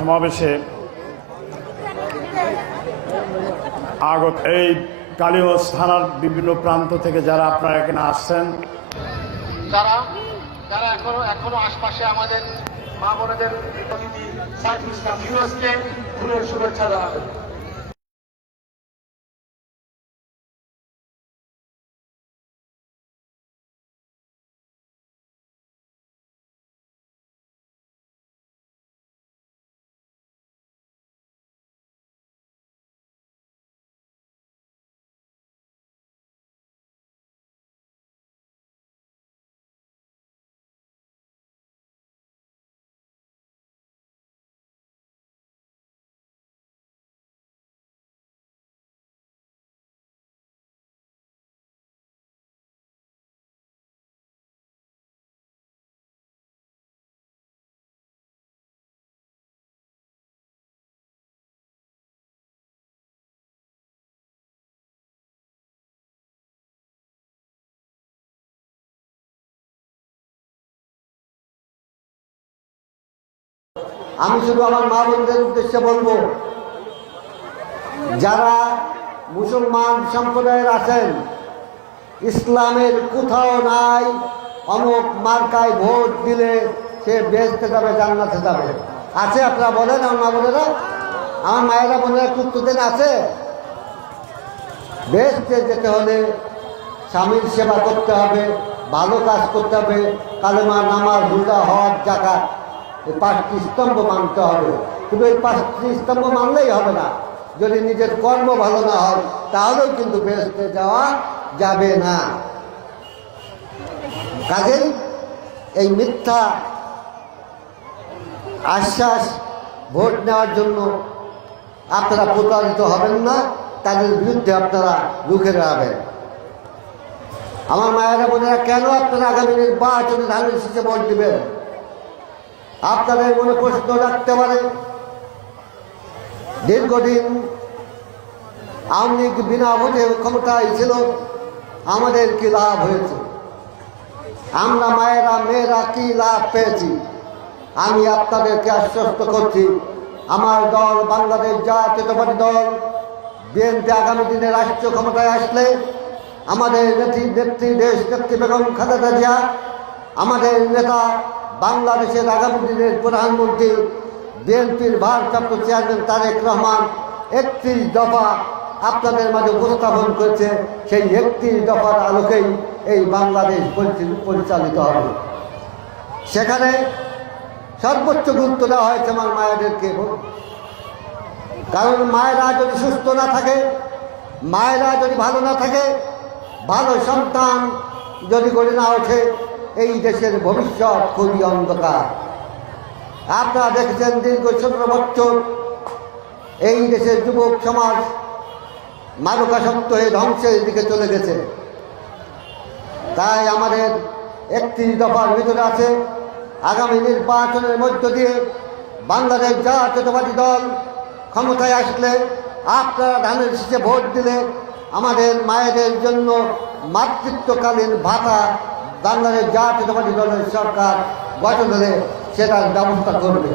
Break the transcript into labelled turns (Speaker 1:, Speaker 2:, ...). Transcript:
Speaker 1: সমাবেশে আগত এই কালীগঞ্জ থানার বিভিন্ন প্রান্ত থেকে যারা আপনারা এখানে আসছেন,
Speaker 2: যারা যারা এখনও এখনও আশপাশে আমাদের মা বোনেদের সাইফুল ইসলাম ফিরোজকে ফুলের শুভেচ্ছা
Speaker 3: আমি শুধু আমার মা বোনদের উদ্দেশ্যে বলব, যারা মুসলমান সম্প্রদায়ের আছেন, ইসলামের কোথাও নাই, অমুক মার্কায় ভোট দিলে সে বেসতে যাবে, জান্নাতে যাবে। আছে আপনারা বলেন, আমার মা বোনেরা? আমার মায়েরা বোনেরা কুত্তুদিন আছে? বেসতে যেতে হলে স্বামীর সেবা করতে হবে, ভালো কাজ করতে হবে কালেমা নামাজ রোজা, হজ জাকাত এই পাঁচটি স্তম্ভ মানতে হবে। শুধু এই পাঁচটি স্তম্ভ মানলেই হবে না। যদি নিজের কর্ম ভালো না হয়, তাহলেও কিন্তু বেসতে যাওয়া যাবে না। কাজেই এই মিথ্যা আশ্বাস, ভোট নেওয়ার জন্য আপনারা প্রতারিত হবেন না, তাদের বিরুদ্ধে আপনারা রুখে দাঁড়াবেন। আমার মায়েরা বোনেরা, কেন আপনারা আগামী নির্বাচনে ধানের শীষে ভোট দিবেন? আপনাদের মনে প্রশ্ন রাখতে পারে? দীর্ঘদিন আওয়ামী বিনা ভোটে ক্ষমতায় ছিল, আমাদের কি লাভ হয়েছে? আমরা মায়েরা, মেয়েরা কি লাভ পেয়েছি? আমি আপনাদেরকে আশ্বস্ত করছি, আমার দল, বাংলাদেশ জাতীয়তাবাদী দল, বিএনপি আগামী দিনে রাষ্ট্রীয় ক্ষমতায় আসলে, আমাদের নেত্রী নেত্রী দেশ নেত্রী বেগম খালেদা জিয়া, আমাদের নেতা বাংলাদেশের আগামী দিনের প্রধানমন্ত্রী বিএনপির ভারপ্রাপ্ত চেয়ারম্যান তারেক রহমান একত্রিশ দফা আপনাদের মাঝে উপস্থাপন করছে। সেই একত্রিশ দফার আলোকেই এই বাংলাদেশ পরিচালিত হবে। সেখানে সর্বোচ্চ গুরুত্ব দেওয়া হয়েছে আমার মায়েদেরকে। কারণ মায়েরা যদি সুস্থ না থাকে, মায়েরা যদি ভালো না থাকে, ভালো সন্তান যদি গড়ে না ওঠে এই দেশের ভবিষ্যৎ খুবই অন্ধকার। আপনারা দেখেছেন দীর্ঘ সতেরো বছর এই দেশের যুবক সমাজ মাদকাসক্ত হয়ে ধ্বংসের দিকে চলে গেছে। তাই আমাদের একত্রিশ দফার ভিতরে আছে আগামী নির্বাচনের মধ্য দিয়ে বাংলাদেশ জাতীয়তাবাদী দল ক্ষমতায় আসলে আপনারা ধানের শীষে ভোট দিলে আমাদের মায়েদের জন্য মাতৃত্বকালীন ভাতা বাংলাদেশ জাতীয়তাবাদী দলের সরকার গঠন হলে সেটার ব্যবস্থা করবে।